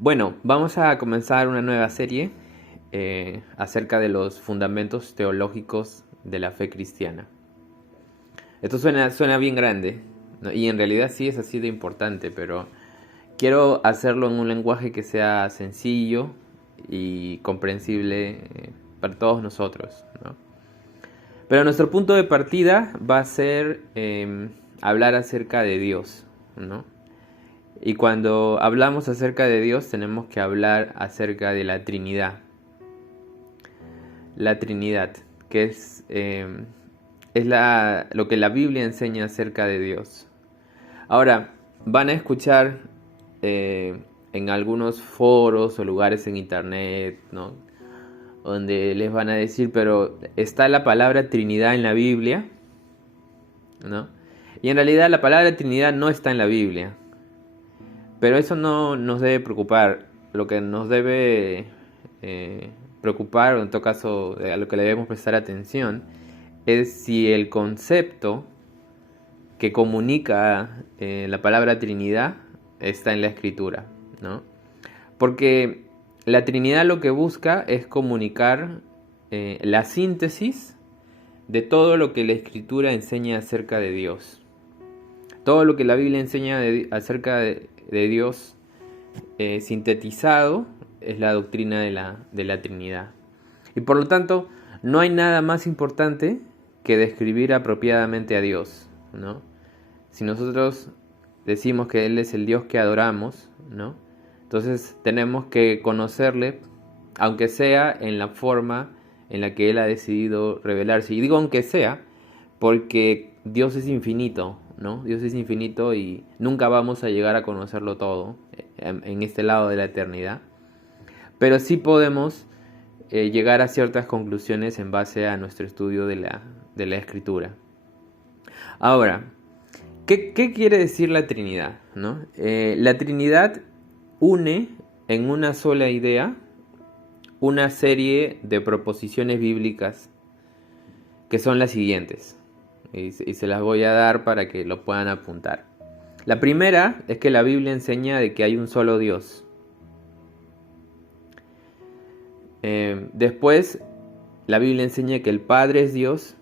Bueno, vamos a comenzar una nueva serie acerca de los fundamentos teológicos de la fe cristiana. Esto suena bien grande, ¿no? Y en realidad sí es así de importante, pero quiero hacerlo en un lenguaje que sea sencillo y comprensible para todos nosotros, ¿no? Pero nuestro punto de partida va a ser hablar acerca de Dios, ¿no? Y cuando hablamos acerca de Dios tenemos que hablar acerca de la Trinidad. La Trinidad, que es lo que la Biblia enseña acerca de Dios. Ahora, van a escuchar en algunos foros o lugares en internet, ¿no? Donde les van a decir, pero ¿está la palabra Trinidad en la Biblia? ¿No? Y en realidad la palabra Trinidad no está en la Biblia. Pero eso no nos debe preocupar. Lo que nos debe preocupar, o en todo caso a lo que le debemos prestar atención, es si el concepto que comunica la palabra Trinidad está en la Escritura, ¿no? Porque la Trinidad lo que busca es comunicar la síntesis de todo lo que la Escritura enseña acerca de Dios. Todo lo que la Biblia enseña acerca de Dios sintetizado es la doctrina de la Trinidad. Y por lo tanto, no hay nada más importante que describir apropiadamente a Dios, ¿no? Si nosotros decimos que Él es el Dios que adoramos, ¿no? Entonces tenemos que conocerle, aunque sea en la forma en la que Él ha decidido revelarse. Y digo aunque sea, porque Dios es infinito, ¿no? Dios es infinito y nunca vamos a llegar a conocerlo todo en este lado de la eternidad. Pero sí podemos llegar a ciertas conclusiones en base a nuestro estudio de la Escritura. Ahora, ¿qué quiere decir la Trinidad, ¿no? La Trinidad une en una sola idea una serie de proposiciones bíblicas que son las siguientes. Y se las voy a dar para que lo puedan apuntar. La primera es que la Biblia enseña de que hay un solo Dios. Después, la Biblia enseña que el Padre es Dios,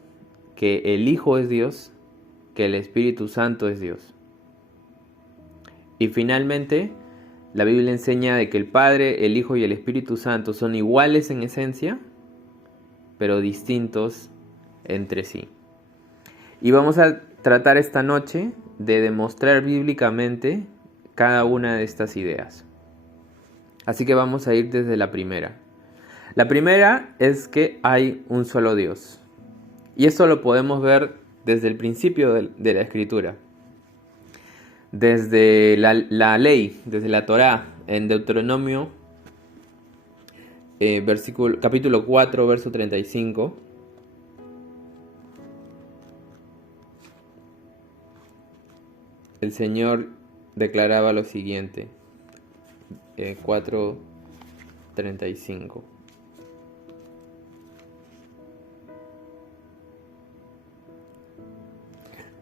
que el Hijo es Dios, que el Espíritu Santo es Dios. Y finalmente, la Biblia enseña de que el Padre, el Hijo y el Espíritu Santo son iguales en esencia, pero distintos entre sí. Y vamos a tratar esta noche de demostrar bíblicamente cada una de estas ideas. Así que vamos a ir desde la primera. La primera es que hay un solo Dios. Y eso lo podemos ver desde el principio de la Escritura. Desde la ley, desde la Torá, en Deuteronomio, capítulo 4, verso 35. El Señor declaraba lo siguiente, 4:35.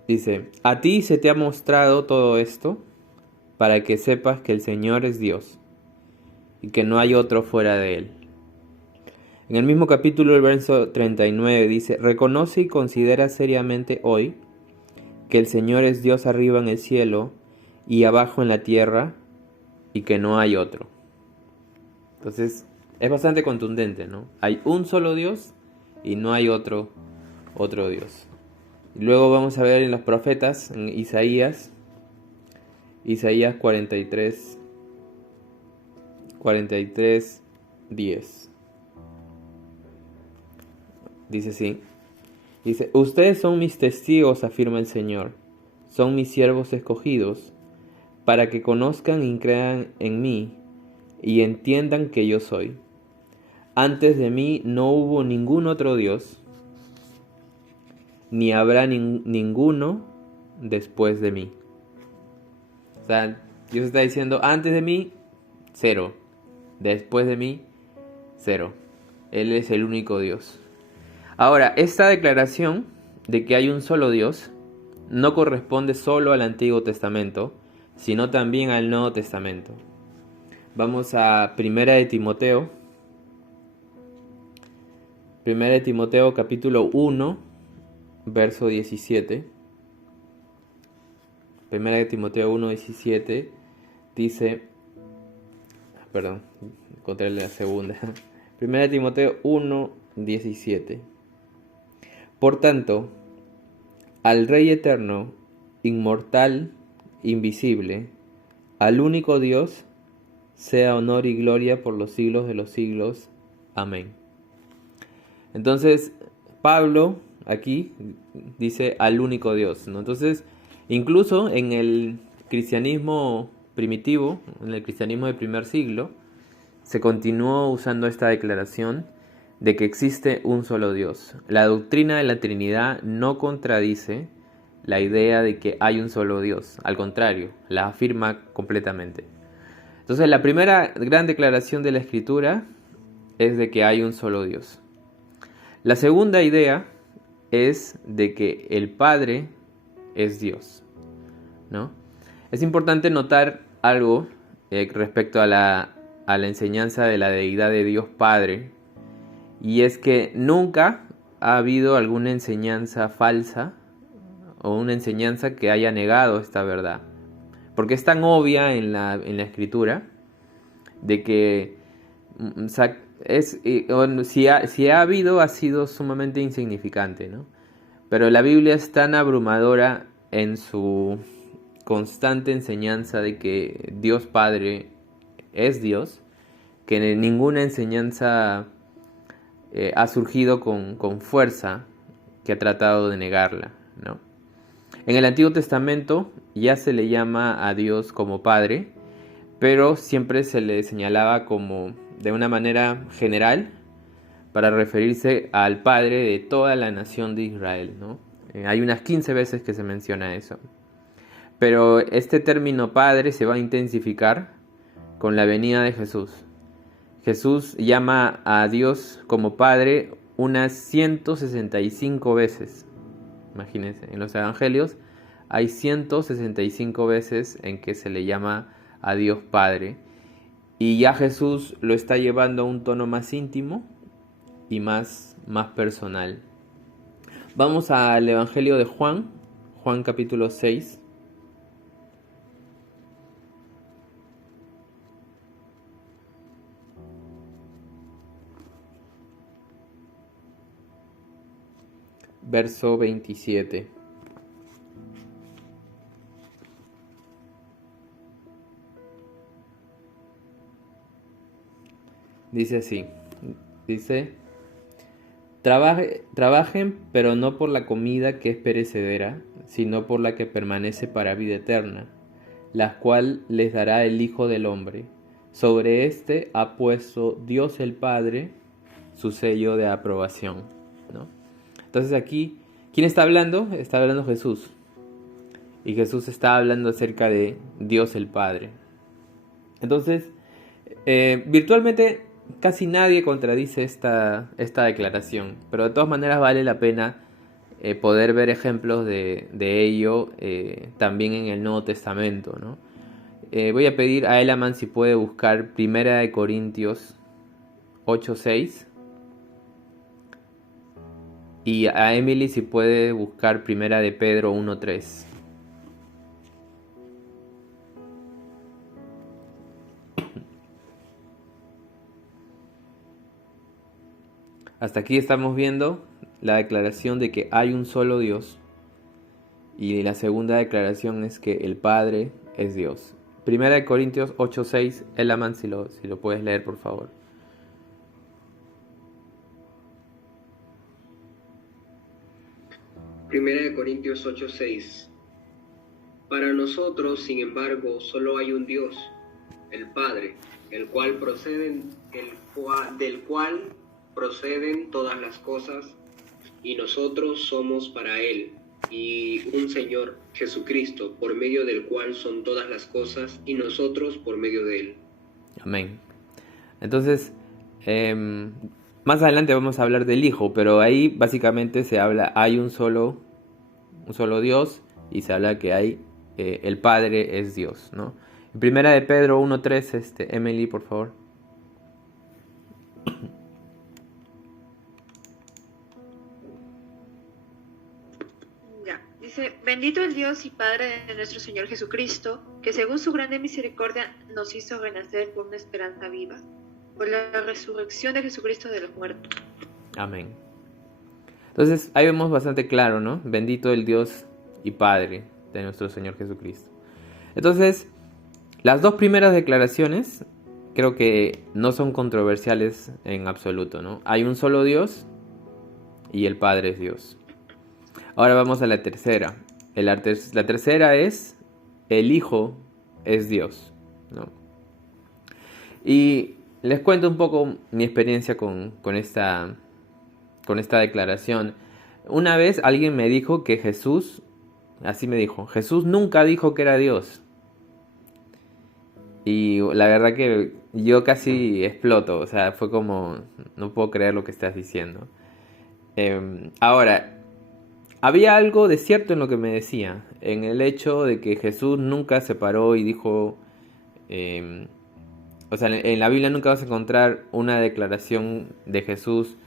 Dice, a ti se te ha mostrado todo esto para que sepas que el Señor es Dios y que no hay otro fuera de Él. En el mismo capítulo, el verso 39 dice, reconoce y considera seriamente hoy que el Señor es Dios arriba en el cielo y abajo en la tierra y que no hay otro. Entonces, es bastante contundente, ¿no? Hay un solo Dios y no hay otro Dios. Y luego vamos a ver en los profetas, en Isaías 43, 10. Dice así. Dice, ustedes son mis testigos, afirma el Señor, son mis siervos escogidos, para que conozcan y crean en mí y entiendan que yo soy. Antes de mí no hubo ningún otro Dios, ni habrá ninguno después de mí. O sea, Dios está diciendo, antes de mí, cero. Después de mí, cero. Él es el único Dios. Ahora, esta declaración de que hay un solo Dios no corresponde solo al Antiguo Testamento, sino también al Nuevo Testamento. Vamos a Primera de Timoteo. Primera de Timoteo capítulo 1, verso 17. Primera de Timoteo 1, 17 dice, perdón, encontré la segunda. Primera de Timoteo 1, 17. Por tanto, al Rey eterno, inmortal, invisible, al único Dios, sea honor y gloria por los siglos de los siglos. Amén. Entonces, Pablo aquí dice al único Dios, ¿no? Entonces, incluso en el cristianismo primitivo, en el cristianismo del primer siglo, se continuó usando esta declaración de que existe un solo Dios. La doctrina de la Trinidad no contradice la idea de que hay un solo Dios, al contrario, la afirma completamente. Entonces, la primera gran declaración de la Escritura es de que hay un solo Dios. La segunda idea es de que el Padre es Dios, ¿no? Es importante notar algo respecto a la enseñanza de la deidad de Dios Padre, y es que nunca ha habido alguna enseñanza falsa o una enseñanza que haya negado esta verdad, porque es tan obvia en la Escritura de que si ha habido, ha sido sumamente insignificante, ¿no? Pero la Biblia es tan abrumadora en su constante enseñanza de que Dios Padre es Dios, que ninguna enseñanza ha surgido con fuerza que ha tratado de negarla, ¿no? En el Antiguo Testamento ya se le llama a Dios como Padre, pero siempre se le señalaba como de una manera general para referirse al Padre de toda la nación de Israel, ¿no? Hay unas 15 veces que se menciona eso. Pero este término Padre se va a intensificar con la venida de Jesús. Jesús llama a Dios como Padre unas 165 veces. Imagínense, en los Evangelios hay 165 veces en que se le llama a Dios Padre. Y ya Jesús lo está llevando a un tono más íntimo y más personal. Vamos al Evangelio de Juan, Juan capítulo 6. Verso 27. Dice así, trabajen, pero no por la comida que es perecedera, sino por la que permanece para vida eterna, la cual les dará el Hijo del Hombre. Sobre éste ha puesto Dios el Padre su sello de aprobación, ¿no? Entonces aquí, ¿quién está hablando? Está hablando Jesús. Y Jesús está hablando acerca de Dios el Padre. Entonces, virtualmente casi nadie contradice esta declaración, pero de todas maneras vale la pena poder ver ejemplos de ello también en el Nuevo Testamento, ¿no? Voy a pedir a Elaman si puede buscar 1 Corintios 8:6 y a Emily si puede buscar 1 Pedro 1:3. Hasta aquí estamos viendo la declaración de que hay un solo Dios, y la segunda declaración es que el Padre es Dios. 1 Corintios 8:6, Elaman, si lo puedes leer, por favor. Primera de Corintios 8:6. Para nosotros, sin embargo, solo hay un Dios, el Padre, del cual proceden todas las cosas, y nosotros somos para Él, y un Señor, Jesucristo, por medio del cual son todas las cosas, y nosotros por medio de Él. Amén. Entonces, más adelante vamos a hablar del Hijo, pero ahí básicamente se habla, hay un solo Dios, y se habla que hay el Padre es Dios, ¿no? Primera de Pedro 1:3, Emily, por favor. Ya, dice, bendito el Dios y Padre de nuestro Señor Jesucristo, que según su grande misericordia nos hizo renacer por una esperanza viva, por la resurrección de Jesucristo de los muertos. Amén. Entonces, ahí vemos bastante claro, ¿no? Bendito el Dios y Padre de nuestro Señor Jesucristo. Entonces, las dos primeras declaraciones creo que no son controversiales en absoluto, ¿no? Hay un solo Dios y el Padre es Dios. Ahora vamos a la tercera. La tercera es el Hijo es Dios, ¿no? Y les cuento un poco mi experiencia con esta declaración. Una vez alguien me dijo que Jesús, así me dijo, Jesús nunca dijo que era Dios. Y la verdad que yo casi exploto, o sea, fue como, no puedo creer lo que estás diciendo. Ahora, había algo de cierto en lo que me decía, en el hecho de que Jesús nunca se paró y dijo, o sea, en la Biblia nunca vas a encontrar una declaración de Jesús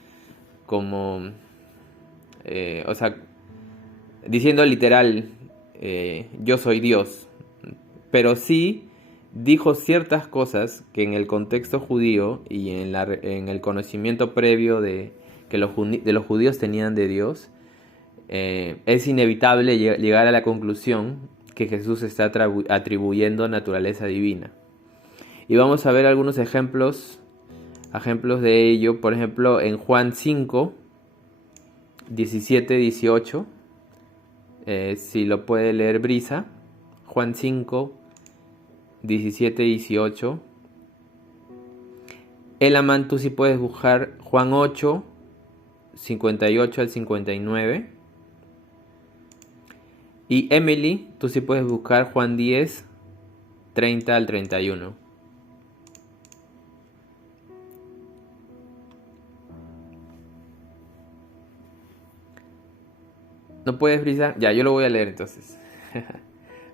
como, o sea, diciendo literal, yo soy Dios, pero sí dijo ciertas cosas que en el contexto judío y en el conocimiento previo de los judíos tenían de Dios, es inevitable llegar a la conclusión que Jesús está atribuyendo naturaleza divina. Y vamos a ver algunos ejemplos de ello. Por ejemplo, en Juan 5, 17, 18, si lo puede leer Brisa. Juan 5, 17, 18. Elaman, tú sí puedes buscar Juan 8, 58 al 59. Y Emily, tú sí puedes buscar Juan 10, 30 al 31. ¿No puedes, Brisa? Ya, yo lo voy a leer entonces.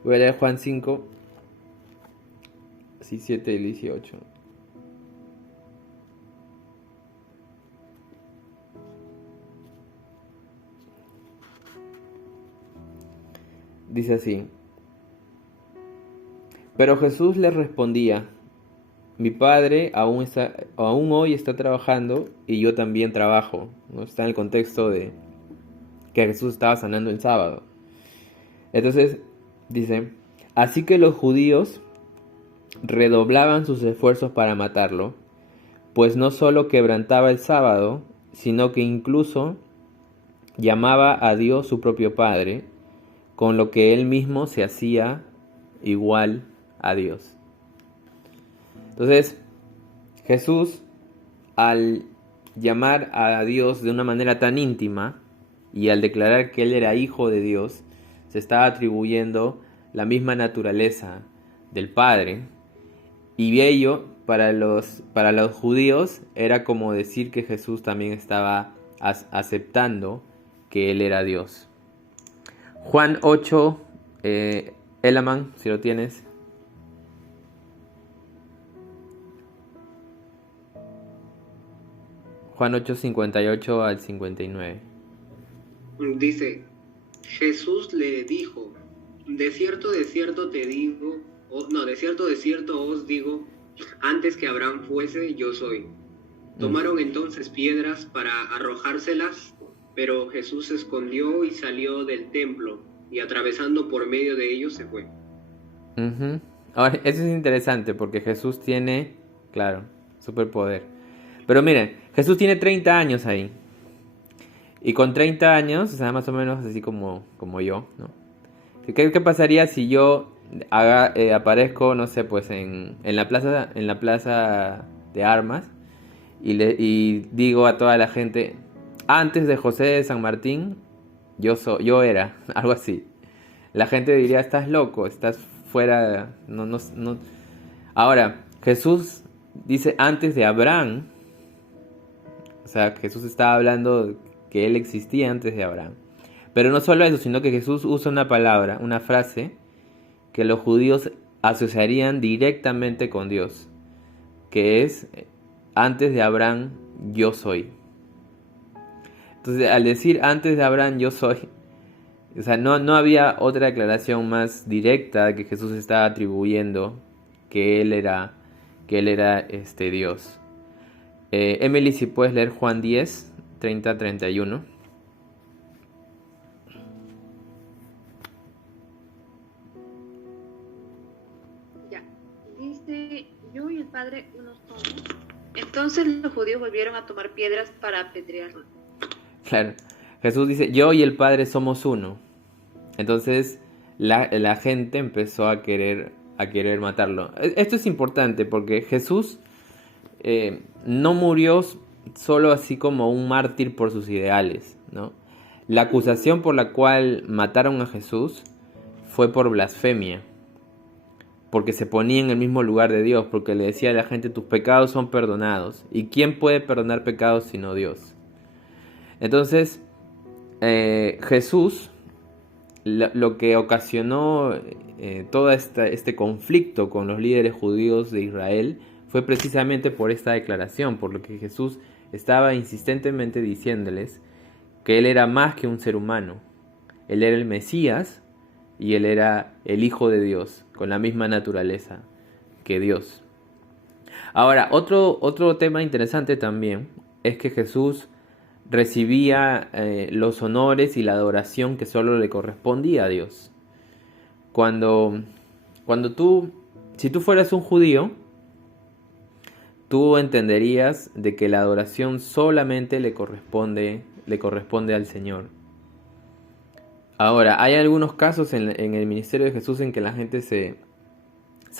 Voy a leer Juan 5, 17 y 18. Dice así: pero Jesús les respondía, mi Padre aún hoy está trabajando y yo también trabajo. ¿No? Está en el contexto de que Jesús estaba sanando el sábado. Entonces dice, así que los judíos redoblaban sus esfuerzos para matarlo, pues no solo quebrantaba el sábado, sino que incluso llamaba a Dios su propio Padre, con lo que él mismo se hacía igual a Dios. Entonces, Jesús, al llamar a Dios de una manera tan íntima y al declarar que él era hijo de Dios, se estaba atribuyendo la misma naturaleza del Padre. Y ello, para los judíos, era como decir que Jesús también estaba aceptando que él era Dios. Juan 8, Elaman, si lo tienes. Juan 8, 58 al 59. Dice, Jesús le dijo, de cierto te digo, de cierto os digo, antes que Abraham fuese, yo soy. Tomaron entonces piedras para arrojárselas, pero Jesús se escondió y salió del templo, y atravesando por medio de ellos se fue. Ahora, eso es interesante porque Jesús tiene, claro, superpoder. Pero miren, Jesús tiene 30 años ahí. Y con 30 años, o sea, más o menos así como yo, ¿no? ¿Qué pasaría si yo aparezco, no sé, pues en la plaza de armas y digo a toda la gente, antes de José de San Martín, yo era, algo así? La gente diría, estás loco, estás fuera, no. Ahora, Jesús dice antes de Abraham, o sea, Jesús estaba hablando que él existía antes de Abraham. Pero no solo eso, sino que Jesús usa una palabra, una frase que los judíos asociarían directamente con Dios, que es: antes de Abraham yo soy. Entonces, al decir antes de Abraham yo soy, o sea, no había otra declaración más directa que Jesús estaba atribuyendo que él era Dios. Emily, si puedes leer Juan 10, 30-31. Ya, dice, yo y el Padre uno somos. Entonces los judíos volvieron a tomar piedras para apedrearlo. Claro, Jesús dice, yo y el Padre somos uno. Entonces la gente empezó a querer matarlo. Esto es importante porque Jesús no murió solo así como un mártir por sus ideales, ¿no? La acusación por la cual mataron a Jesús fue por blasfemia, porque se ponía en el mismo lugar de Dios, porque le decía a la gente: tus pecados son perdonados. ¿Y quién puede perdonar pecados sino Dios? Entonces, Jesús, lo que ocasionó todo este conflicto con los líderes judíos de Israel fue precisamente por esta declaración, por lo que Jesús estaba insistentemente diciéndoles que Él era más que un ser humano. Él era el Mesías y Él era el Hijo de Dios, con la misma naturaleza que Dios. Ahora, otro tema interesante también es que Jesús recibía los honores y la adoración que solo le correspondía a Dios. Si tú fueras un judío, tú entenderías de que la adoración solamente le corresponde al Señor. Ahora, hay algunos casos en el ministerio de Jesús en que la gente se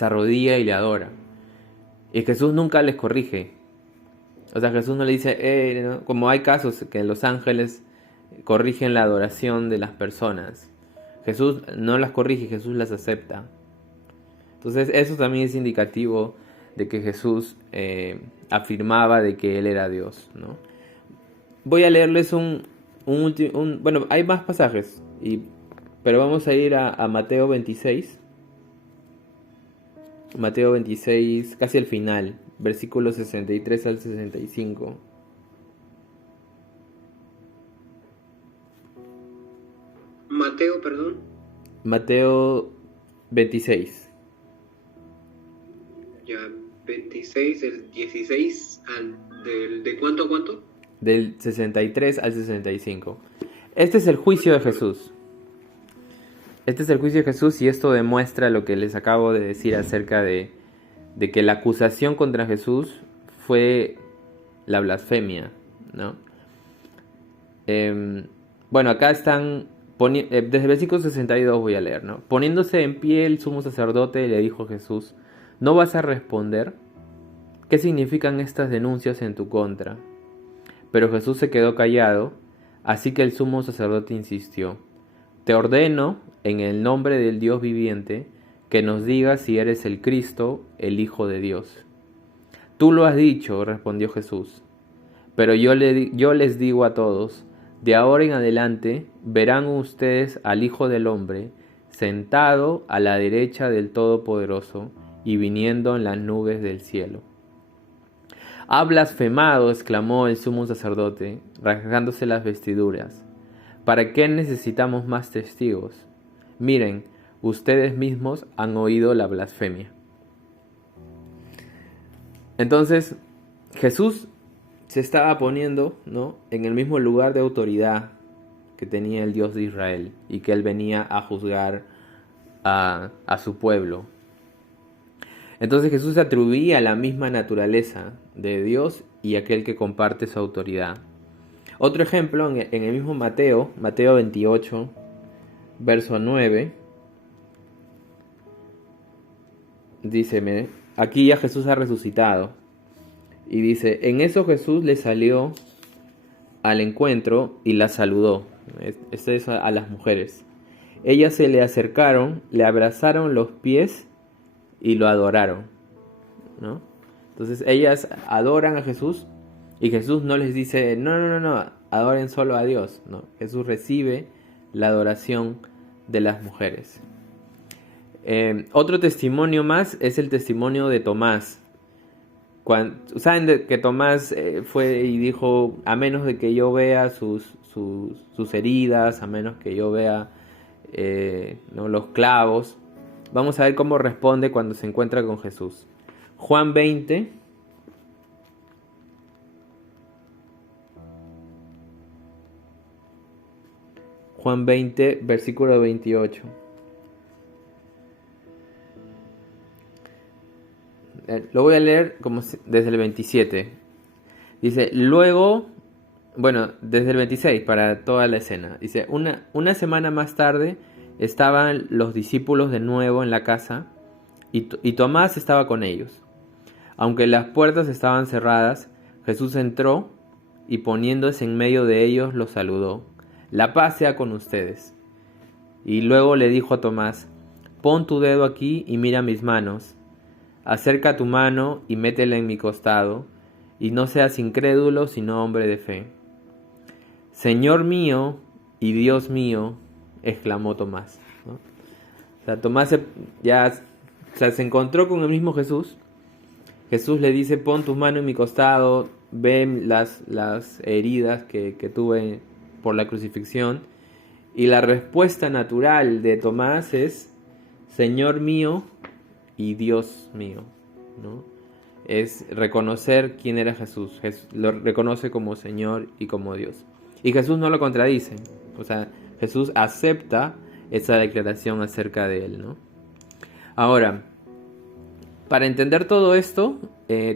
arrodilla y le adora. Y Jesús nunca les corrige. O sea, Jesús no le dice, ¿no? Como hay casos que los ángeles corrigen la adoración de las personas. Jesús no las corrige, Jesús las acepta. Entonces eso también es indicativo de que Jesús afirmaba de que Él era Dios, ¿no? Voy a leerles bueno, hay más pasajes, pero vamos a ir a Mateo 26. Mateo 26, casi al final, versículos 63 al 65. Mateo, perdón. Mateo 26. Ya, 26, el 16, ¿de cuánto a cuánto? Del 63 al 65. Este es el juicio de Jesús. Este es el juicio de Jesús y esto demuestra lo que les acabo de decir acerca de que la acusación contra Jesús fue la blasfemia, ¿no? Bueno, acá están, desde el versículo 62 voy a leer, ¿no? Poniéndose en pie el sumo sacerdote le dijo a Jesús: ¿no vas a responder? ¿Qué significan estas denuncias en tu contra? Pero Jesús se quedó callado, así que el sumo sacerdote insistió: te ordeno, en el nombre del Dios viviente, que nos digas si eres el Cristo, el Hijo de Dios. Tú lo has dicho, respondió Jesús, pero yo les digo a todos, de ahora en adelante verán ustedes al Hijo del Hombre sentado a la derecha del Todopoderoso y viniendo en las nubes del cielo. Ha blasfemado, exclamó el sumo sacerdote, rasgándose las vestiduras. ¿Para qué necesitamos más testigos? Miren, ustedes mismos han oído la blasfemia. Entonces, Jesús se estaba poniendo, ¿no?, en el mismo lugar de autoridad que tenía el Dios de Israel y que Él venía a juzgar a su pueblo. Entonces Jesús atribuía la misma naturaleza de Dios y aquel que comparte su autoridad. Otro ejemplo en el mismo Mateo 28, verso 9, dice, aquí ya Jesús ha resucitado. Y dice, en eso Jesús le salió al encuentro y la saludó. Esto es a las mujeres. Ellas se le acercaron, le abrazaron los pies y lo adoraron, ¿no? Entonces ellas adoran a Jesús y Jesús no les dice, no, adoren solo a Dios, ¿no? Jesús recibe la adoración de las mujeres. Otro testimonio más es el testimonio de Tomás. Saben que Tomás fue y dijo, a menos de que yo vea sus heridas, a menos que yo vea ¿no? los clavos. Vamos a ver cómo responde cuando se encuentra con Jesús. Juan 20. Juan 20, versículo 28. Lo voy a leer desde el 27. Dice, luego, bueno, desde el 26 para toda la escena. Dice, una semana más tarde estaban los discípulos de nuevo en la casa y Tomás estaba con ellos. Aunque las puertas estaban cerradas, Jesús entró y poniéndose en medio de ellos los saludó. La paz sea con ustedes. Y luego le dijo a Tomás, pon tu dedo aquí y mira mis manos. Acerca tu mano y métela en mi costado, y no seas incrédulo, sino hombre de fe. Señor mío y Dios mío, exclamó Tomás, ¿no? O sea, Tomás se encontró con el mismo Jesús. Jesús le dice, pon tu mano en mi costado, ve las heridas que tuve por la crucifixión. Y la respuesta natural de Tomás es, Señor mío y Dios mío, ¿no? Es reconocer quién era Jesús. Lo reconoce como Señor y como Dios. Y Jesús no lo contradice. O sea, Jesús acepta esa declaración acerca de él, ¿no? Ahora, para entender todo esto,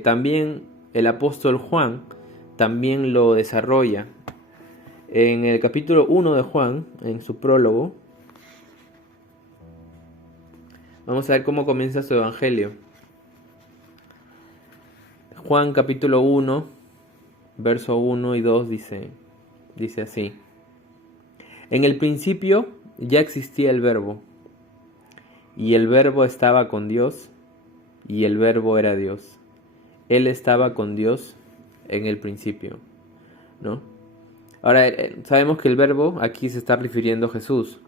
también el apóstol Juan también lo desarrolla. En el capítulo 1 de Juan, en su prólogo, vamos a ver cómo comienza su evangelio. Juan capítulo 1, verso 1 y 2 dice así. En el principio ya existía el Verbo, y el Verbo estaba con Dios, y el Verbo era Dios. Él estaba con Dios en el principio, ¿no? Ahora, sabemos que el Verbo aquí se está refiriendo a Jesús.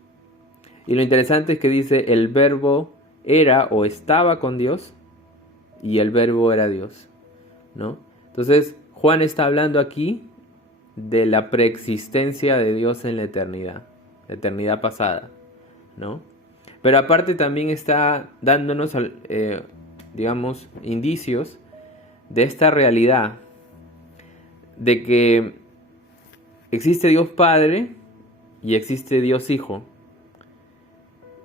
Y lo interesante es que dice, el Verbo era o estaba con Dios, y el Verbo era Dios, ¿no? Entonces, Juan está hablando aquí de la preexistencia de Dios en la eternidad pasada, ¿no? Pero aparte también está dándonos, digamos, indicios de esta realidad, de que existe Dios Padre y existe Dios Hijo,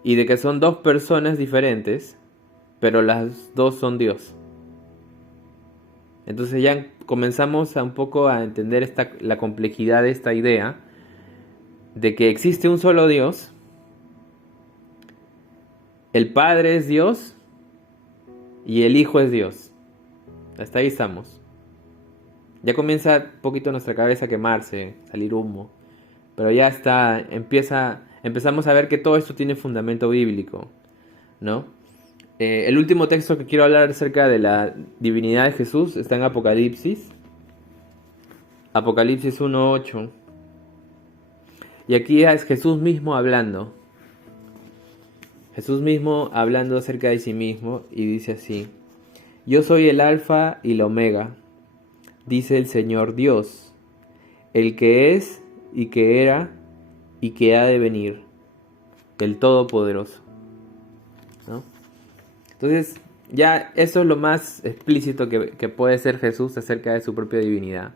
y de que son dos personas diferentes, pero las dos son Dios. Entonces ya comenzamos un poco a entender la complejidad de esta idea de que existe un solo Dios, el Padre es Dios y el Hijo es Dios. Hasta ahí estamos. Ya comienza un poquito nuestra cabeza a quemarse, salir humo, pero ya empezamos a ver que todo esto tiene fundamento bíblico, ¿no? El último texto que quiero hablar acerca de la divinidad de Jesús está en Apocalipsis. Apocalipsis 1:8. Y aquí es Jesús mismo hablando. Jesús mismo hablando acerca de sí mismo y dice así: Yo soy el Alfa y la Omega, dice el Señor Dios, el que es y que era y que ha de venir, el Todopoderoso, ¿no? Entonces, ya eso es lo más explícito que puede ser Jesús acerca de su propia divinidad.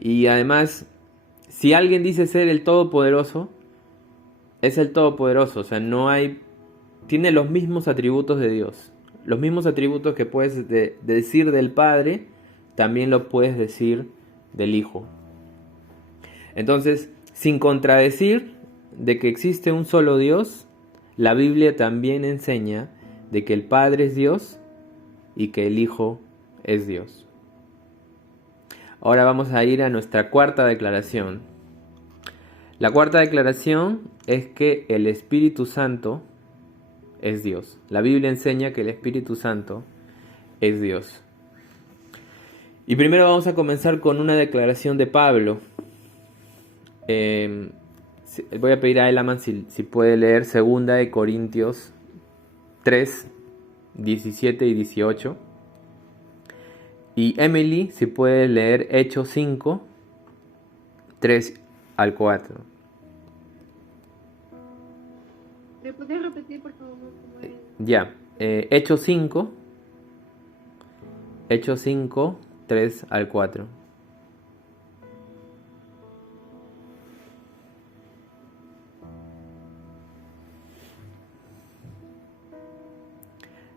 Y además, si alguien dice ser el Todopoderoso, es el Todopoderoso. O sea, tiene los mismos atributos de Dios. Los mismos atributos que puedes decir del Padre, también lo puedes decir del Hijo. Entonces, sin contradecir de que existe un solo Dios, la Biblia también enseña de que el Padre es Dios y que el Hijo es Dios. Ahora vamos a ir a nuestra cuarta declaración. La cuarta declaración es que el Espíritu Santo es Dios. La Biblia enseña que el Espíritu Santo es Dios. Y primero vamos a comenzar con una declaración de Pablo. Voy a pedir a Elaman si puede leer 2 Corintios 3, 17 y 18. Y Emily, si puede leer Hechos 5, 3 al 4. ¿Me puedes repetir, por favor? Ya, Hechos 5, 3 al 4.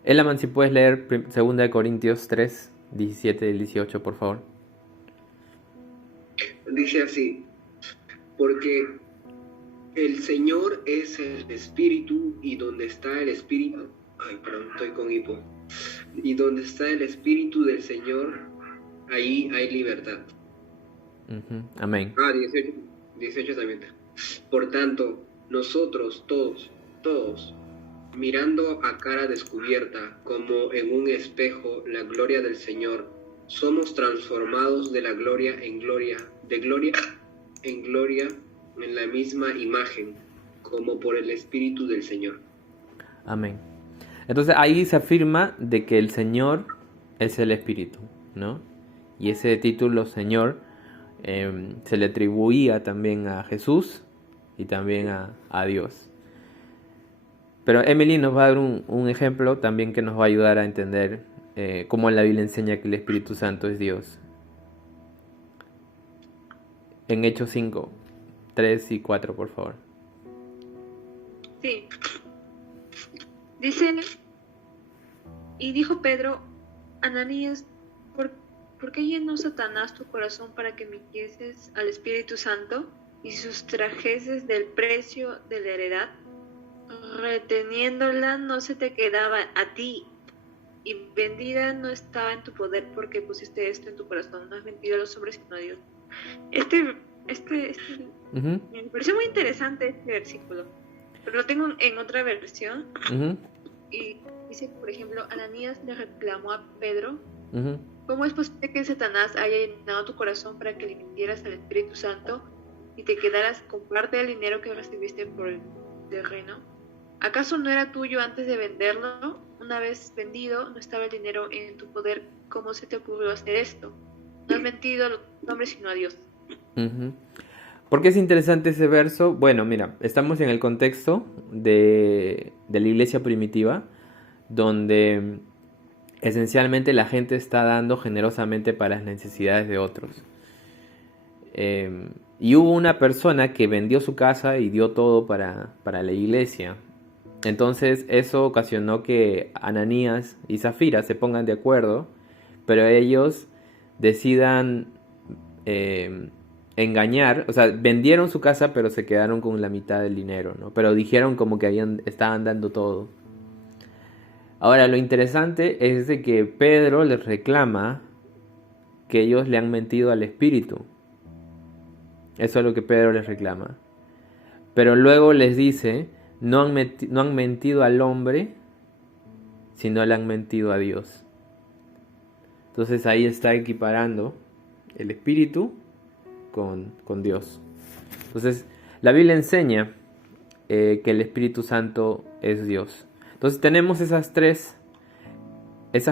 Elaman, si puedes leer 2 Corintios 3, 17 y 18, por favor. Dice así, porque el Señor es el Espíritu, y donde está el Espíritu, estoy con hipo, y donde está el Espíritu del Señor, ahí hay libertad. Amén. 18 también. Por tanto, nosotros todos, mirando a cara descubierta, como en un espejo, la gloria del Señor, somos transformados de la gloria en gloria, de gloria en gloria, en la misma imagen, como por el Espíritu del Señor. Amén. Entonces ahí se afirma de que el Señor es el Espíritu, ¿no? Y ese título Señor se le atribuía también a Jesús y también a Dios. Pero Emily nos va a dar un ejemplo también que nos va a ayudar a entender cómo la Biblia enseña que el Espíritu Santo es Dios. En Hechos 5, 3 y 4, por favor. Sí. Dice, y dijo Pedro, Ananías, ¿por qué llenó Satanás tu corazón para que mintieses al Espíritu Santo y sustrajeses del precio de la heredad? Reteniéndola no se te quedaba a ti, y vendida no estaba en tu poder, porque pusiste esto en tu corazón. No has mentido a los hombres sino a Dios. Me pareció muy interesante este versículo, pero lo tengo en otra versión. Y dice, por ejemplo, Ananías le reclamó a Pedro, ¿cómo es posible que Satanás haya llenado tu corazón para que le mintieras al Espíritu Santo y te quedaras con parte del dinero que recibiste por el terreno? ¿Acaso no era tuyo antes de venderlo? Una vez vendido, no estaba el dinero en tu poder. ¿Cómo se te ocurrió hacer esto? No has mentido a los hombres sino a Dios. ¿Por qué es interesante ese verso? Bueno, mira, estamos en el contexto de la iglesia primitiva, donde esencialmente la gente está dando generosamente para las necesidades de otros. Y hubo una persona que vendió su casa y dio todo para la iglesia. Entonces eso ocasionó que Ananías y Zafira se pongan de acuerdo, pero ellos decidan engañar, o sea, vendieron su casa pero se quedaron con la mitad del dinero, ¿no? Pero dijeron como que estaban dando todo. Ahora, lo interesante es de que Pedro les reclama que ellos le han mentido al Espíritu. Eso es lo que Pedro les reclama. Pero luego les dice, no han mentido al hombre, sino le han mentido a Dios. Entonces ahí está equiparando el Espíritu con Dios. Entonces la Biblia enseña que el Espíritu Santo es Dios. Entonces tenemos esas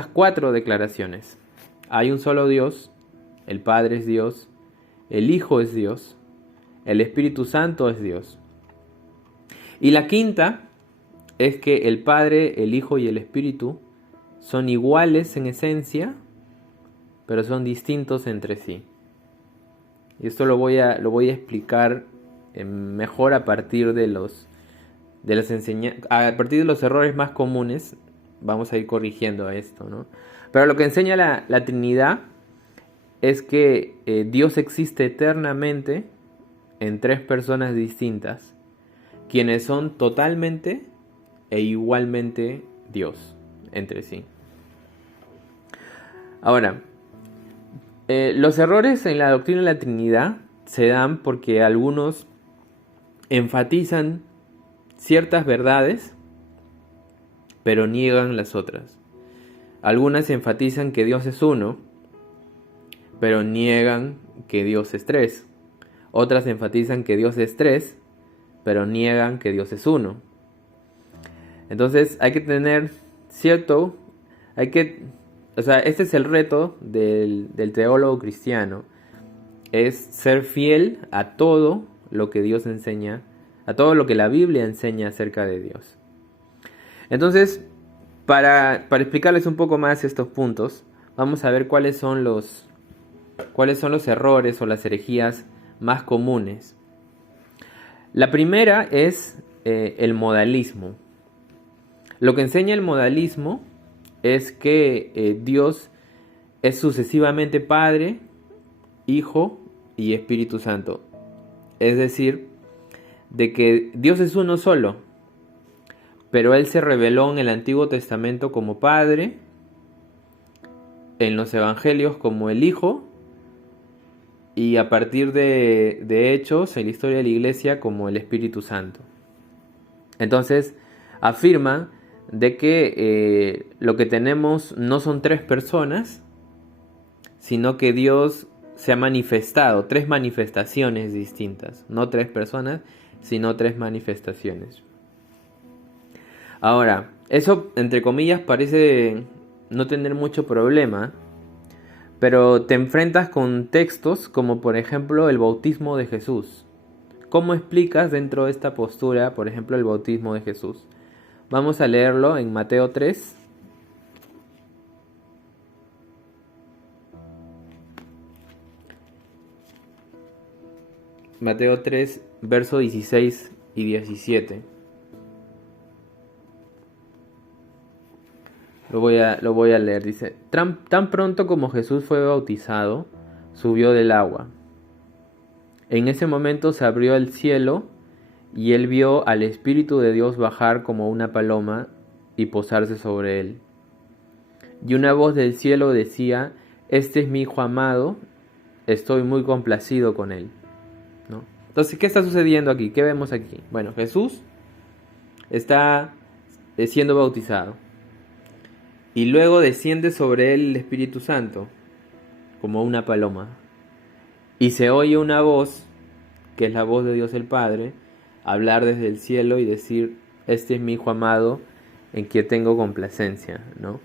4 declaraciones. Hay un solo Dios, el Padre es Dios, el Hijo es Dios, el Espíritu Santo es Dios. Y la quinta es que el Padre, el Hijo y el Espíritu son iguales en esencia, pero son distintos entre sí. Y esto lo voy a explicar mejor a partir de a partir de los errores más comunes. Vamos a ir corrigiendo esto, ¿no? Pero lo que enseña la Trinidad es que Dios existe eternamente en 3 personas distintas, quienes son totalmente e igualmente Dios entre sí. Ahora, los errores en la doctrina de la Trinidad se dan porque algunos enfatizan ciertas verdades, pero niegan las otras. Algunas enfatizan que Dios es uno, pero niegan que Dios es 3. Otras enfatizan que Dios es 3, pero niegan que Dios es 1. Entonces hay que tener este es el reto del teólogo cristiano, es ser fiel a todo lo que Dios enseña, a todo lo que la Biblia enseña acerca de Dios. Entonces, para explicarles un poco más estos puntos, vamos a ver cuáles son los errores o las herejías más comunes. La primera es el modalismo. Lo que enseña el modalismo es que Dios es sucesivamente Padre, Hijo y Espíritu Santo. Es decir, de que Dios es uno solo, pero Él se reveló en el Antiguo Testamento como Padre, en los Evangelios como el Hijo, y a partir de Hechos, en la historia de la Iglesia, como el Espíritu Santo. Entonces, afirma de que lo que tenemos no son tres personas, sino que Dios se ha manifestado, tres manifestaciones distintas, no tres personas, sino tres manifestaciones. Ahora, eso entre comillas parece no tener mucho problema, pero te enfrentas con textos como por ejemplo el bautismo de Jesús. ¿Cómo explicas dentro de esta postura, por ejemplo, el bautismo de Jesús? Vamos a leerlo en Mateo 3. Mateo 3, versos 16 y 17. Lo voy a leer. Dice: tan pronto como Jesús fue bautizado, subió del agua. En ese momento se abrió el cielo y él vio al Espíritu de Dios bajar como una paloma y posarse sobre él. Y una voz del cielo decía: este es mi Hijo amado, estoy muy complacido con él. ¿No? Entonces, ¿qué está sucediendo aquí? ¿Qué vemos aquí? Bueno, Jesús está siendo bautizado. Y luego desciende sobre él el Espíritu Santo, como una paloma. Y se oye una voz, que es la voz de Dios el Padre, hablar desde el cielo y decir: este es mi Hijo amado, en quien tengo complacencia, ¿no?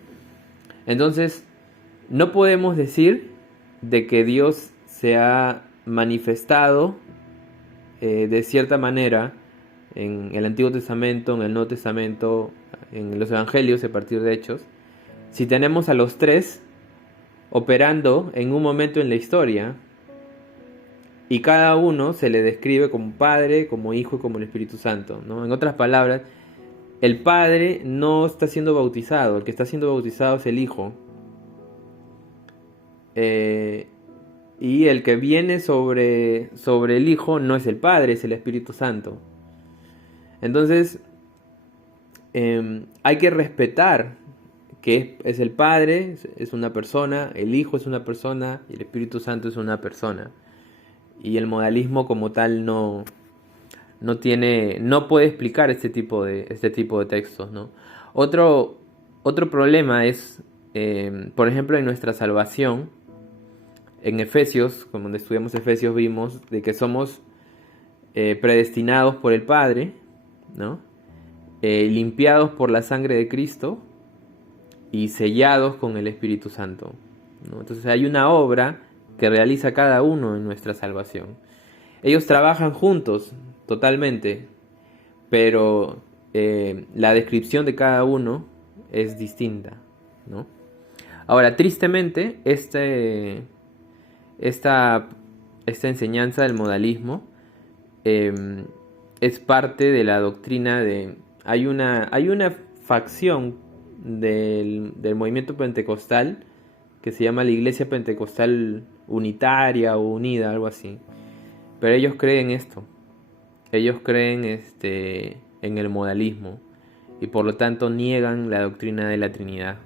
Entonces, no podemos decir de que Dios se ha manifestado de cierta manera en el Antiguo Testamento, en el Nuevo Testamento, en los Evangelios a partir de Hechos, si tenemos a los tres operando en un momento en la historia y cada uno se le describe como Padre, como Hijo y como el Espíritu Santo, ¿no? En otras palabras, el Padre no está siendo bautizado, el que está siendo bautizado es el Hijo. Y el que viene sobre el Hijo no es el Padre, es el Espíritu Santo. Entonces, hay que respetar que es el Padre, es una persona, el Hijo es una persona y el Espíritu Santo es una persona. Y el modalismo como tal no puede explicar este tipo de textos, ¿no? Otro problema es, por ejemplo, en nuestra salvación, en Efesios, cuando estudiamos Efesios vimos de que somos predestinados por el Padre, ¿no? Limpiados por la sangre de Cristo y sellados con el Espíritu Santo, ¿no? Entonces hay una obra que realiza cada uno en nuestra salvación. Ellos trabajan juntos totalmente, pero la descripción de cada uno es distinta, ¿no? Ahora, tristemente, esta enseñanza del modalismo es parte de la doctrina de... Hay una facción del movimiento pentecostal que se llama la Iglesia Pentecostal Unitaria o Unida, algo así. Pero ellos creen esto. Ellos creen en el modalismo y por lo tanto niegan la doctrina de la Trinidad.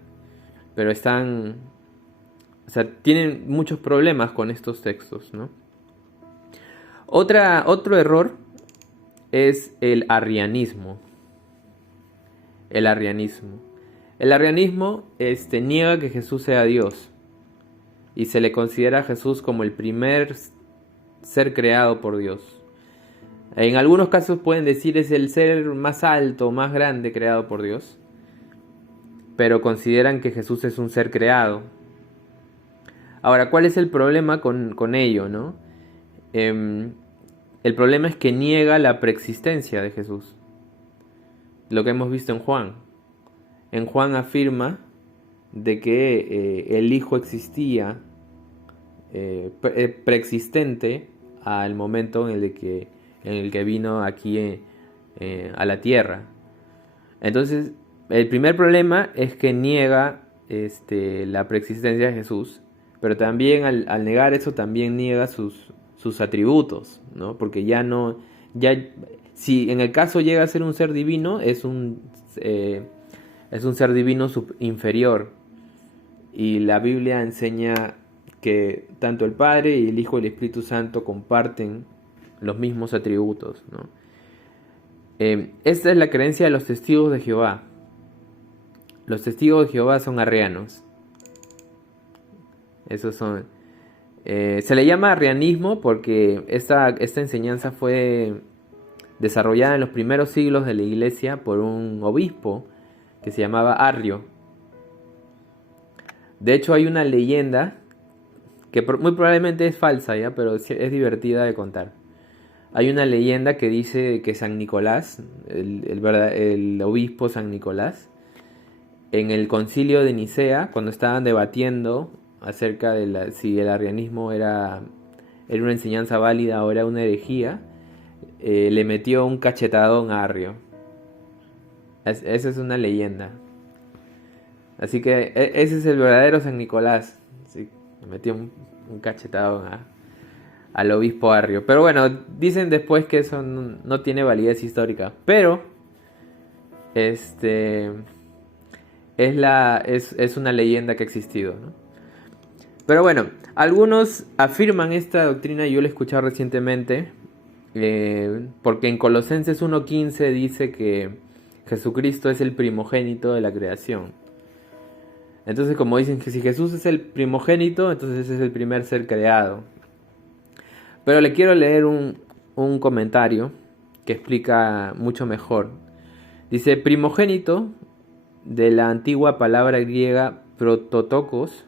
Pero tienen muchos problemas con estos textos, ¿no? Otro error es el arrianismo. El arrianismo niega que Jesús sea Dios y se le considera a Jesús como el primer ser creado por Dios. En algunos casos pueden decir es el ser más alto, más grande creado por Dios, pero consideran que Jesús es un ser creado. Ahora, ¿cuál es el problema con ello, no? El problema es que niega la preexistencia de Jesús. Lo que hemos visto en Juan. En Juan afirma de que el Hijo existía preexistente al momento en el que vino aquí a la tierra. Entonces, el primer problema es que niega la preexistencia de Jesús, pero también al negar eso también niega sus atributos, ¿no? Porque si en el caso llega a ser un ser divino, es un ser divino inferior. Y la Biblia enseña que tanto el Padre y el Hijo y el Espíritu Santo comparten los mismos atributos, ¿no? Esta es la creencia de los testigos de Jehová. Los testigos de Jehová son arrianos. Esos son. Se le llama arrianismo porque esta enseñanza fue desarrollada en los primeros siglos de la iglesia por un obispo que se llamaba Arrio. De hecho, hay una leyenda que muy probablemente es falsa, ¿ya? Pero es divertida de contar. Hay una leyenda que dice que San Nicolás, el obispo San Nicolás, en el concilio de Nicea, cuando estaban debatiendo acerca de si el arrianismo era una enseñanza válida o era una herejía, le metió un cachetadón a Arrio. Esa es una leyenda. Así que ese es el verdadero San Nicolás. Sí, le metió un cachetadón al obispo Arrio. Pero bueno, dicen después que eso no tiene validez histórica. Pero es una leyenda que ha existido, ¿no? Pero bueno, algunos afirman esta doctrina, yo la he escuchado recientemente, porque en Colosenses 1:15 dice que Jesucristo es el primogénito de la creación. Entonces, como dicen que si Jesús es el primogénito, entonces es el primer ser creado. Pero le quiero leer un comentario que explica mucho mejor. Dice, primogénito, de la antigua palabra griega prototokos,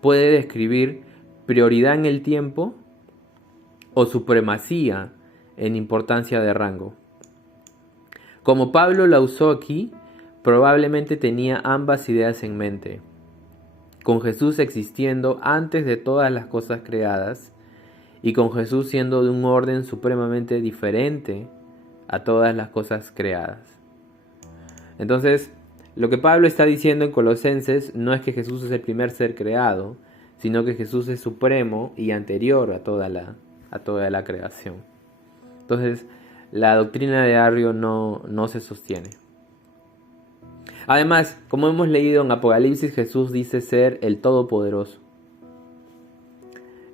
puede describir prioridad en el tiempo o supremacía en importancia de rango. Como Pablo la usó aquí, probablemente tenía ambas ideas en mente. Con Jesús existiendo antes de todas las cosas creadas y con Jesús siendo de un orden supremamente diferente a todas las cosas creadas. Entonces, lo que Pablo está diciendo en Colosenses no es que Jesús es el primer ser creado, sino que Jesús es supremo y anterior a toda la creación. Entonces, la doctrina de Arrio no se sostiene. Además, como hemos leído en Apocalipsis, Jesús dice ser el Todopoderoso.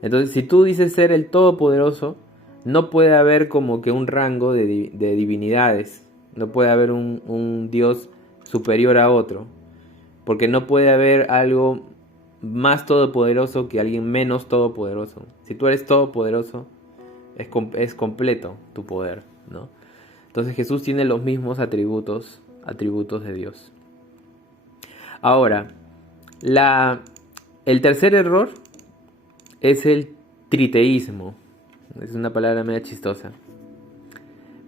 Entonces, si tú dices ser el Todopoderoso, no puede haber como que un rango de divinidades. No puede haber un Dios superior a otro. Porque no puede haber algo más todopoderoso que alguien menos todopoderoso. Si tú eres todopoderoso, es completo tu poder, ¿no? Entonces Jesús tiene los mismos atributos de Dios. Ahora, el tercer error es el triteísmo. Es una palabra media chistosa.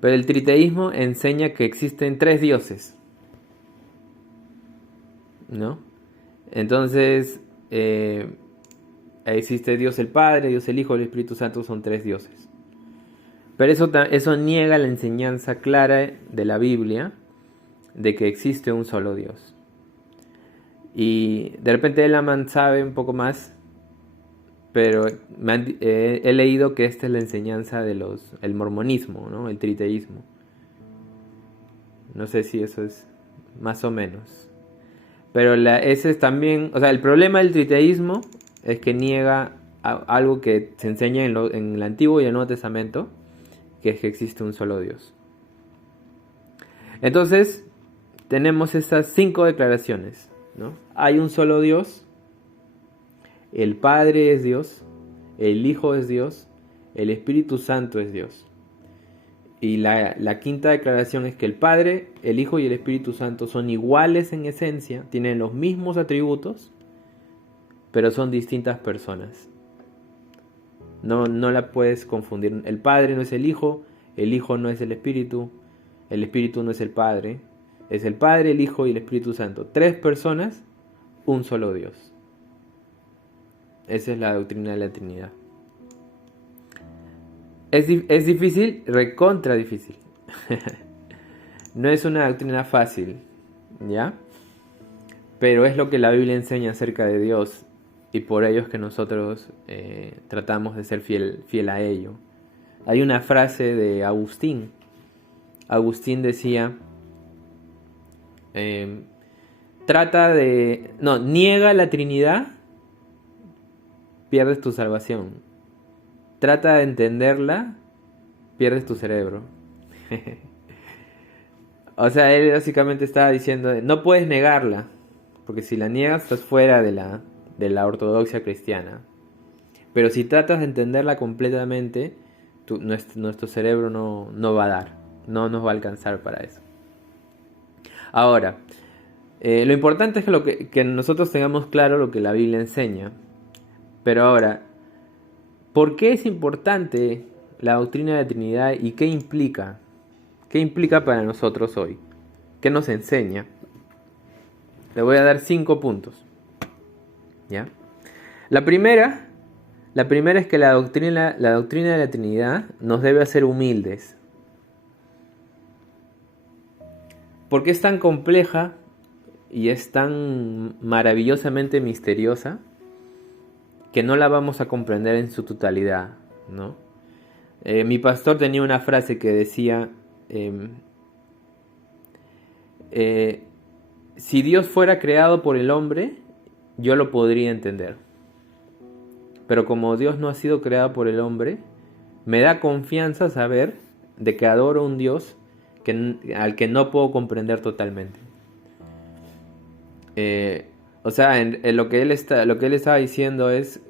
Pero el triteísmo enseña que existen 3 dioses, ¿no? Entonces, existe Dios el Padre, Dios el Hijo, el Espíritu Santo, son 3 dioses. Pero eso niega la enseñanza clara de la Biblia de que existe un solo Dios. Y de repente Elaman sabe un poco más, pero he leído que esta es la enseñanza el mormonismo, ¿no? El triteísmo. No sé si eso es más o menos. Pero ese es también, o sea, el problema del triteísmo es que niega algo que se enseña en el Antiguo y el Nuevo Testamento, que es que existe un solo Dios. Entonces, tenemos esas 5 declaraciones, ¿no? Hay un solo Dios, el Padre es Dios, el Hijo es Dios, el Espíritu Santo es Dios. Y la quinta declaración es que el Padre, el Hijo y el Espíritu Santo son iguales en esencia, tienen los mismos atributos, pero son distintas personas. No la puedes confundir. El Padre no es el Hijo no es el Espíritu no es el Padre. Es el Padre, el Hijo y el Espíritu Santo. 3 personas, un solo Dios. Esa es la doctrina de la Trinidad. Es difícil, recontra difícil. No es una doctrina fácil, ¿ya? Pero es lo que la Biblia enseña acerca de Dios, y por ello es que nosotros tratamos de ser fiel a ello. Hay una frase de Agustín. Agustín decía, niega la Trinidad, pierdes tu salvación. Trata de entenderla, pierdes tu cerebro. O sea, él básicamente estaba diciendo, no puedes negarla, porque si la niegas estás fuera de la ortodoxia cristiana. Pero si tratas de entenderla completamente, nuestro cerebro no va a dar, no nos va a alcanzar para eso. Ahora, lo importante es que nosotros tengamos claro lo que la Biblia enseña. Pero ahora, ¿por qué es importante la doctrina de la Trinidad y qué implica? ¿Qué implica para nosotros hoy? ¿Qué nos enseña? Le voy a dar 5 puntos. ¿Ya? La primera es que la doctrina de la Trinidad nos debe hacer humildes. Porque es tan compleja y es tan maravillosamente misteriosa que no la vamos a comprender en su totalidad, ¿no? Mi pastor tenía una frase que decía, si Dios fuera creado por el hombre, yo lo podría entender. Pero como Dios no ha sido creado por el hombre, me da confianza saber de que adoro a un Dios al que no puedo comprender totalmente. O sea, en lo que él estaba diciendo es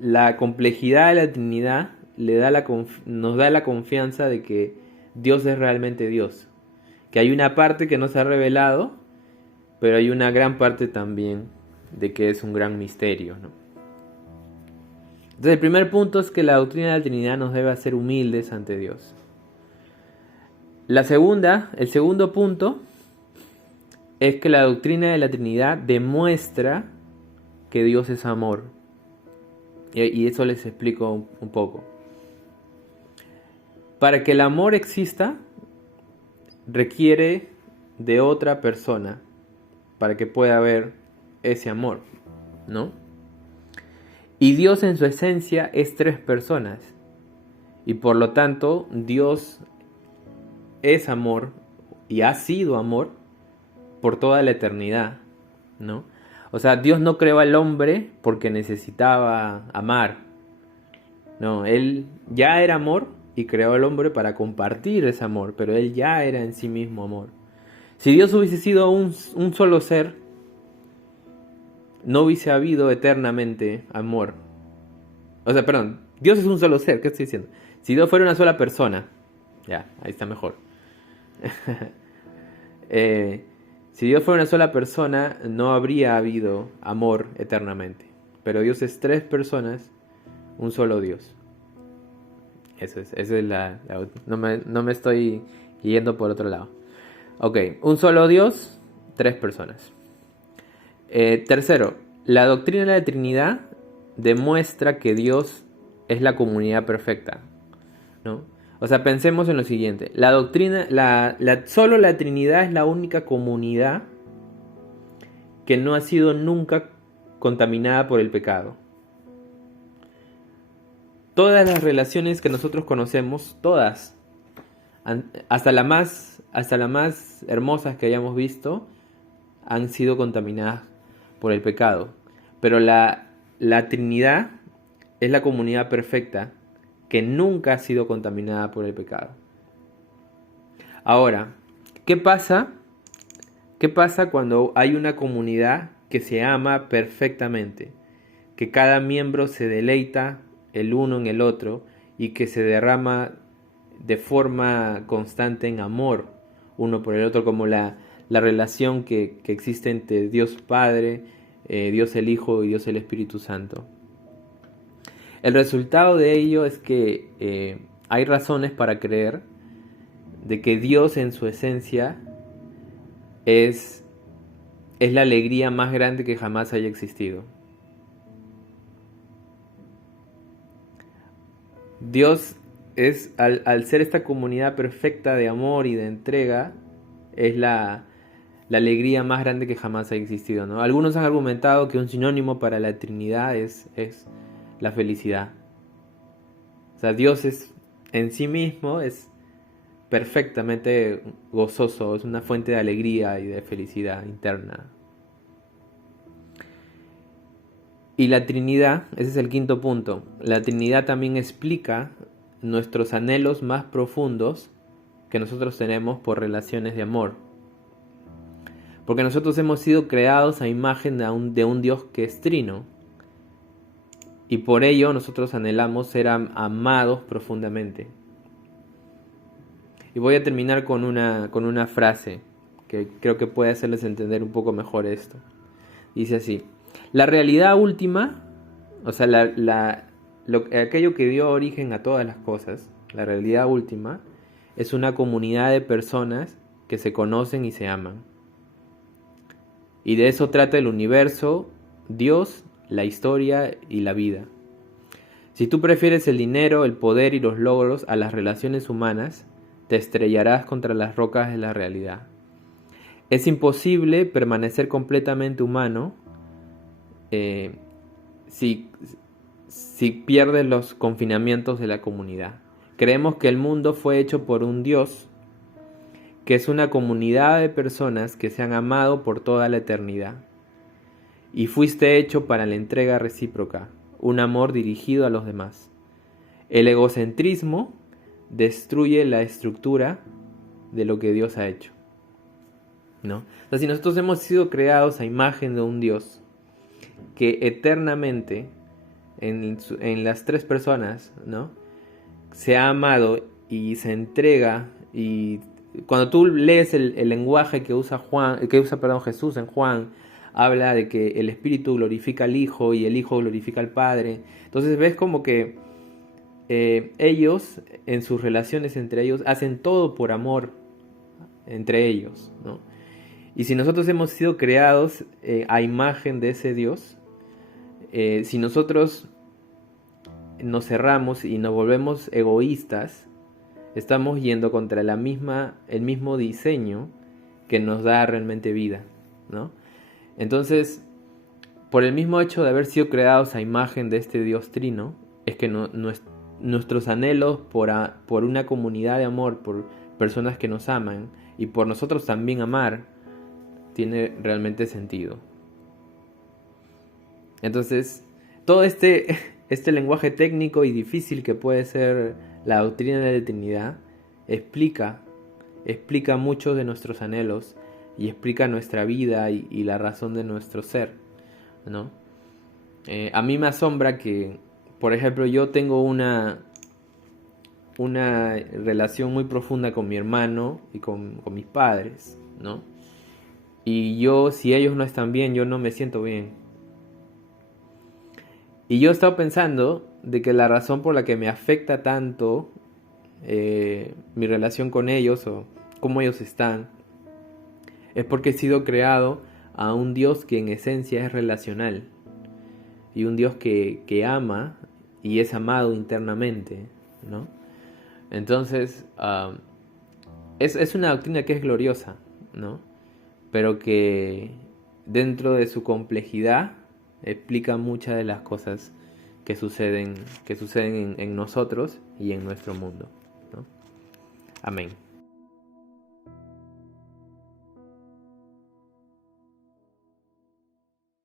la complejidad de la Trinidad nos da la confianza de que Dios es realmente Dios. Que hay una parte que no se ha revelado, pero hay una gran parte también de que es un gran misterio, ¿no? Entonces el primer punto es que la doctrina de la Trinidad nos debe hacer humildes ante Dios. El segundo punto es que la doctrina de la Trinidad demuestra que Dios es amor. Y eso les explico un poco. Para que el amor exista, requiere de otra persona para que pueda haber ese amor, ¿no? Y Dios en su esencia es 3 personas. Y por lo tanto, Dios es amor y ha sido amor por toda la eternidad, ¿no? O sea, Dios no creó al hombre porque necesitaba amar. No, Él ya era amor y creó al hombre para compartir ese amor, pero Él ya era en sí mismo amor. Si Dios hubiese sido un solo ser, no hubiese habido eternamente amor. O sea, perdón, Dios es un solo ser, ¿qué estoy diciendo? Si Dios fuera una sola persona, ya, ahí está mejor. Si Dios fuera una sola persona, no habría habido amor eternamente. Pero Dios es 3 personas, un solo Dios. Esa es no me estoy yendo por otro lado. Ok, un solo Dios, 3 personas. Tercero, la doctrina de la Trinidad demuestra que Dios es la comunidad perfecta, ¿no? O sea, pensemos en lo siguiente. La doctrina, solo la Trinidad es la única comunidad que no ha sido nunca contaminada por el pecado. Todas las relaciones que nosotros conocemos, todas, hasta las más hermosas que hayamos visto, han sido contaminadas por el pecado. Pero la Trinidad es la comunidad perfecta que nunca ha sido contaminada por el pecado. Ahora, ¿qué pasa? ¿Qué pasa cuando hay una comunidad que se ama perfectamente? Que cada miembro se deleita el uno en el otro y que se derrama de forma constante en amor uno por el otro, como la relación que existe entre Dios Padre, Dios el Hijo y Dios el Espíritu Santo. El resultado de ello es que hay razones para creer de que Dios en su esencia es la alegría más grande que jamás haya existido. Dios es, al ser esta comunidad perfecta de amor y de entrega, es la alegría más grande que jamás ha existido, ¿no? Algunos han argumentado que un sinónimo para la Trinidad es la felicidad. O sea, Dios en sí mismo es perfectamente gozoso, es una fuente de alegría y de felicidad interna. Y la Trinidad, ese es el quinto punto, la Trinidad también explica nuestros anhelos más profundos que nosotros tenemos por relaciones de amor. Porque nosotros hemos sido creados a imagen de un Dios que es trino. Y por ello nosotros anhelamos ser amados profundamente. Y voy a terminar con una frase que creo que puede hacerles entender un poco mejor esto. Dice así: la realidad última, o sea, aquello que dio origen a todas las cosas, la realidad última, es una comunidad de personas que se conocen y se aman. Y de eso trata el universo, Dios, la historia y la vida. Si tú prefieres el dinero, el poder y los logros a las relaciones humanas, te estrellarás contra las rocas de la realidad. Es imposible permanecer completamente humano si pierdes los confinamientos de la comunidad. Creemos que el mundo fue hecho por un Dios, que es una comunidad de personas que se han amado por toda la eternidad. Y fuiste hecho para la entrega recíproca, un amor dirigido a los demás. El egocentrismo destruye la estructura de lo que Dios ha hecho, ¿no? O sea, si nosotros hemos sido creados a imagen de un Dios que eternamente en las tres personas, ¿no?, se ha amado y se entrega, y cuando tú lees el lenguaje que usa Jesús en Juan, habla de que el Espíritu glorifica al Hijo y el Hijo glorifica al Padre. Entonces ves como que ellos, en sus relaciones entre ellos, hacen todo por amor entre ellos, ¿no? Y si nosotros hemos sido creados a imagen de ese Dios, si nosotros nos cerramos y nos volvemos egoístas, estamos yendo contra el mismo diseño que nos da realmente vida, ¿no? Entonces, por el mismo hecho de haber sido creados a imagen de este Dios trino, es que nuestros anhelos por una comunidad de amor, por personas que nos aman, y por nosotros también amar, tiene realmente sentido. Entonces, todo este lenguaje técnico y difícil que puede ser la doctrina de la Trinidad, explica muchos de nuestros anhelos y explica nuestra vida y la razón de nuestro ser, ¿no? A mí me asombra que, por ejemplo, yo tengo una relación muy profunda con mi hermano y con mis padres, ¿no? Y si ellos no están bien, yo no me siento bien. Y yo he estado pensando de que la razón por la que me afecta tanto mi relación con ellos o cómo ellos están, es porque he sido creado a un Dios que en esencia es relacional, y un Dios que ama y es amado internamente, ¿no? Entonces, es una doctrina que es gloriosa, ¿no? Pero que dentro de su complejidad explica muchas de las cosas que suceden en nosotros y en nuestro mundo, ¿no? Amén.